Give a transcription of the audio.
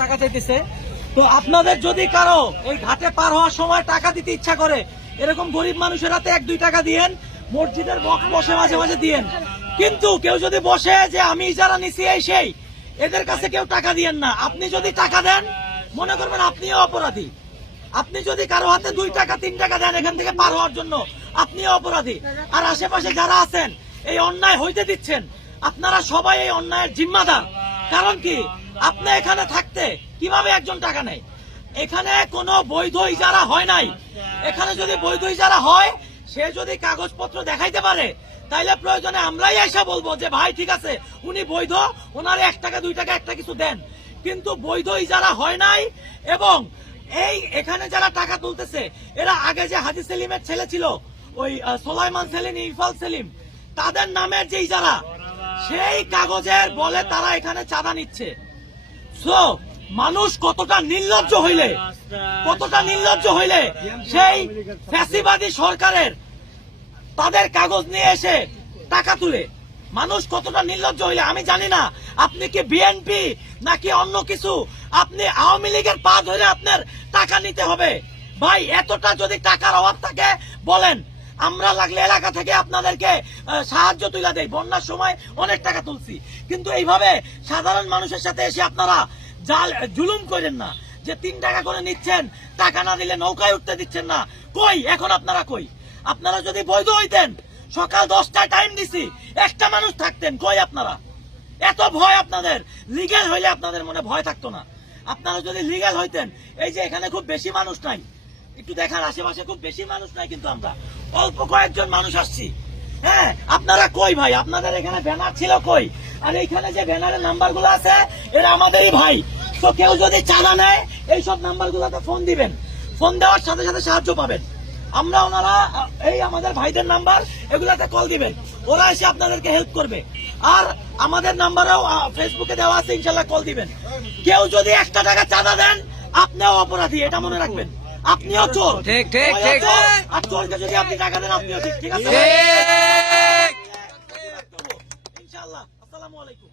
টাকা আপনাদের যদি কারও এই ঘাটে পার হওয়ার সময় টাকা দিতে ইচ্ছা করে, এরকম গরিব মানুষের হাতে এক, দুই টাকা দিয়েন, মসজিদের বসে মাঝে মাঝে দিয়েন। কিন্তু কেউ যদি বসে যে আমি যারা নিচে এই সেই, এদের কাছে কেউ টাকা দিয়েন না। আপনি যদি টাকা দেন, মনে করবেন আপনিও অপরাধী। আপনি যদি কারও হাতে দুই টাকা, তিন টাকা দেন এখান থেকে পার হওয়ার জন্য আপনিও অপরাধী। আর আশেপাশে যারা আছেন, এই অন্যায় হইতে দিচ্ছেন, আপনারা সবাই এই অন্যায়ের জিম্মাদার। কারণ কি? আপনি এখানে থাকতে কীভাবে একজন টাকা নেয়? এখানে কোনো বৈধ ইজারা হয় নাই। এখানে যদি বৈধ ইজারা হয়, সে যদি কাগজপত্র দেখাইতে পারে, তাইলে প্রয়োজনে আমরাই এসে বলব যে, ভাই, ঠিক আছে, উনি বৈধ ওনার এক টাকা, দুই টাকা, একটা কিছু দেন। কিন্তু বৈধ ইজারা হয় নাই এবং এই, এখানে যারা টাকা তুলতেছে, এরা আগে যে হাজি সেলিমের ছেলে ছিল, ওই সোলাইমান সেলিম, ইরফাল সেলিম, তাদের নামের যে যারা সেই কাগজের বলে তারা এখানে চাঁদা নিচ্ছে। সো মানুষ কতটা নির্লজ্জ হইলে, কতটা নির্লজ্জ হইলে, সেই ফ্যাসিবাদী সরকারের তাদের কাগজ নিয়ে এসে টাকা তুলে। মানুষ কতটা নির্লজ্জ হইলে আমি জানি না। আপনি কি বিএনপি নাকি অন্য কিছু? আপনি আওয়ামী লীগের পা ধরে আপনার টাকা নিতে হবে। ভাই, এতটা যদি টাকার অভাব থাকে, বলেন। আমরা লাগলে এলাকা থেকে আপনাদেরকে সাহায্য তুলে দেয় বন্যার সময় অনেক টাকা তুলছি। কিন্তু এইভাবে সাধারণ মানুষের সাথে এসে আপনারা জাল জুলুম করেন না। যে তিন টাকা করে নিচ্ছেন, টাকা না দিলে নৌকায় উঠতে দিচ্ছেন না। কই? এখন আপনারা কই? আপনারা যদি বৈধ হইতেন, সকাল দশটায় টাইম দিছি। একটা মানুষ থাকতেন, কই আপনারা? এত ভয় আপনাদের। লিগেল হইলে আপনাদের মনে ভয় থাকতো না। আপনারা যদি লিগেল হইতেন, এই যে এখানে খুব বেশি মানুষ নাই, একটু দেখার আশেপাশে খুব বেশি মানুষ নাই কিন্তু আমরা। অল্প কয়েকজন মানুষ আসছি। হ্যাঁ আপনারা কই ভাই? আপনাদের এখানে ব্যানার ছিল কই? আর এইখানে যে ব্যানারের নাম্বারগুলো আছে, এরা আমাদেরই ভাই। তো কেউ যদি চাঁদা নেয়, এইসব নাম্বার গুলোতে ফোন দিবেন। ফোন দেওয়ার সাথে সাথে সাহায্য পাবেন। আমরা ওনারা এই আমাদের ভাইদের নাম্বার এগুলাতে কল দিবেন। ওরা এসে আপনাদেরকে হেল্প করবে। আর আমাদের নাম্বারও ফেসবুকে দেওয়া আছে ইনশাল্লাহ কল দিবেন। কেউ যদি একটা টাকা চাঁদা দেন আপনিও অপরাধী এটা মনে রাখবেন। আপনিও চোর। ঠিক, ঠিক, ঠিক। আর চোরকে যদি আপনি টাকা দেন আপনিও ঠিক ঠিক আছে? ঠিক। ইনশাআল্লাহ আসসালামু আলাইকুম।